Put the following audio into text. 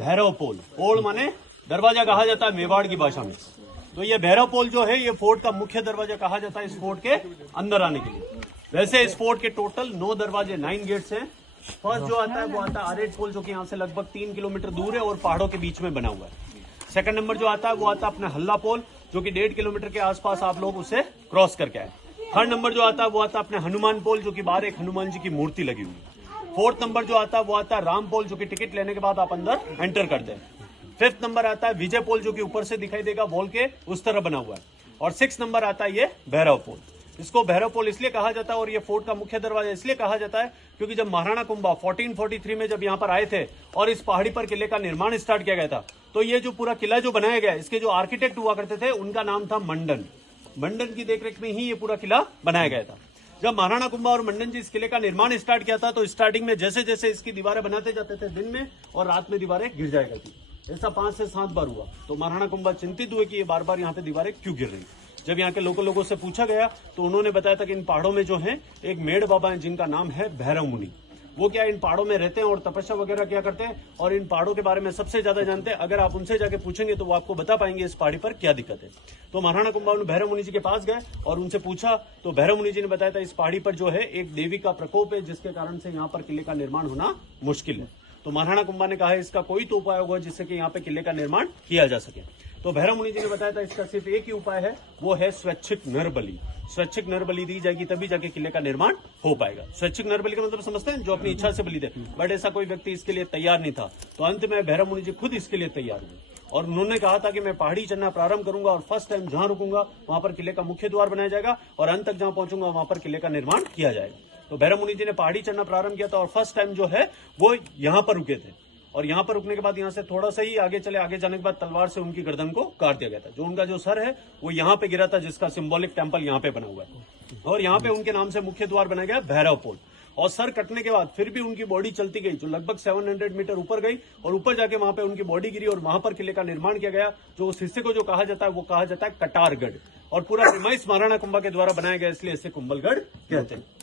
भैरव पोल। पोल माने दरवाजा कहा जाता है मेवाड़ की भाषा में। तो ये भैरव पोल जो है ये फोर्ट का मुख्य दरवाजा कहा जाता है इस फोर्ट के अंदर आने के लिए। वैसे इस फोर्ट के टोटल 9 दरवाजे 9 गेट्स हैं। फर्स्ट जो आता है वो आता है आरेट पोल, जो कि यहाँ से लगभग 3 किलोमीटर दूर है और पहाड़ों के बीच में बना हुआ है। सेकंड नंबर जो आता है वो आता है अपना हल्ला पोल, जो कि 1.5 किलोमीटर के आसपास आप लोग उसे क्रॉस करके आए। थर्ड नंबर जो आता है वो आता है अपने हनुमान पोल, जो कि बाहर एक हनुमान जी की मूर्ति लगी हुई है। फोर्थ नंबर जो आता है वो आता है राम पोल, जो कि टिकट लेने के बाद आप अंदर एंटर करते हैं। फिफ्थ नंबर आता है विजय पोल, जो कि ऊपर से दिखाई देगा वॉल के उस तरह बना हुआ है। और 6 नंबर आता है ये भैरव पोल। इसको भैरव पोल इसलिए कहा जाता है और ये फोर्ट का मुख्य दरवाजा इसलिए कहा जाता है क्योंकि जब महाराणा कुंभा 1443 में जब यहाँ पर आए थे और इस पहाड़ी पर किले का निर्माण स्टार्ट किया गया था, तो ये जो पूरा किला जो बनाया गया, इसके जो आर्किटेक्ट हुआ करते थे उनका नाम था मंडन। मंडन की देखरेख में ही ये पूरा किला बनाया गया था। जब महाराणा कुंभा और मंडन जी इस किले का निर्माण स्टार्ट किया था, तो स्टार्टिंग में जैसे जैसे इसकी दीवारें बनाते जाते थे दिन में और रात में दीवारें गिर जाया करती। ऐसा 5 से 7 बार हुआ। तो महाराणा कुंभा चिंतित हुए कि ये बार बार यहाँ पे दीवारें क्यों गिर रही। जब यहाँ के लोगों से पूछा गया तो उन्होंने बताया था कि इन पहाड़ों में जो है एक मेढ़ बाबा है जिनका नाम है भैरव मुनि। वो क्या इन पहाड़ों में रहते हैं और तपस्या वगैरह क्या करते हैं और इन पहाड़ों के बारे में सबसे ज्यादा जानते हैं। अगर आप उनसे जाके पूछेंगे तो वो आपको बता पाएंगे इस पहाड़ी पर क्या दिक्कत है। तो महाराणा कुंभा भैरव मुनि जी के पास गए और उनसे पूछा, तो भैरव मुनि जी ने बताया था इस पहाड़ी पर जो है एक देवी का प्रकोप है, जिसके कारण से यहाँ पर किले का निर्माण होना मुश्किल है। तो महाराणा कुंभा ने कहा इसका कोई तो उपाय होगा जिससे कि यहाँ पे किले का निर्माण किया जा सके। तो भैरव मुनि जी ने बताया था इसका सिर्फ एक ही उपाय है, वो है स्वैच्छिक नरबलि। स्वैच्छिक नरबलि दी जाएगी तभी जाके किले का निर्माण हो पाएगा। स्वैच्छिक नरबलि का मतलब समझते हैं, जो अपनी इच्छा से बलि दे। बट ऐसा कोई व्यक्ति इसके लिए तैयार नहीं था। तो अंत में भैरव मुनि जी खुद इसके लिए तैयार हुए और उन्होंने कहा था कि मैं पहाड़ी चढ़ना प्रारंभ करूंगा और फर्स्ट टाइम जहां रुकूंगा वहां पर किले का मुख्य द्वार बनाया जाएगा और अंत तक जहां पहुंचूंगा वहां पर किले का निर्माण किया जाएगा। तो भैरव मुनि जी ने पहाड़ी चढ़ना प्रारंभ किया था और फर्स्ट टाइम जो है वो यहाँ पर रुके थे। और यहाँ पर रुकने के बाद यहाँ से थोड़ा सा ही आगे चले, आगे जाने के बाद तलवार से उनकी गर्दन को काट दिया गया था। जो उनका जो सर है वो यहाँ पे गिरा था, जिसका सिंबॉलिक टेम्पल यहाँ पे बना हुआ है। और यहाँ पे उनके नाम से मुख्य द्वार बनाया गया भैरव पोल। और सर कटने के बाद फिर भी उनकी बॉडी चलती गई, जो लगभग 700 मीटर ऊपर गई और ऊपर जाके वहां पे उनकी बॉडी गिरी और वहां पर किले का निर्माण किया गया। जो उस हिस्से को जो कहा जाता है वो कहा जाता है कटारगढ़। और पूरा प्रीमाइस महाराणा कुंभा के द्वारा बनाया गया, इसलिए इसे कुंभलगढ़ कहते हैं।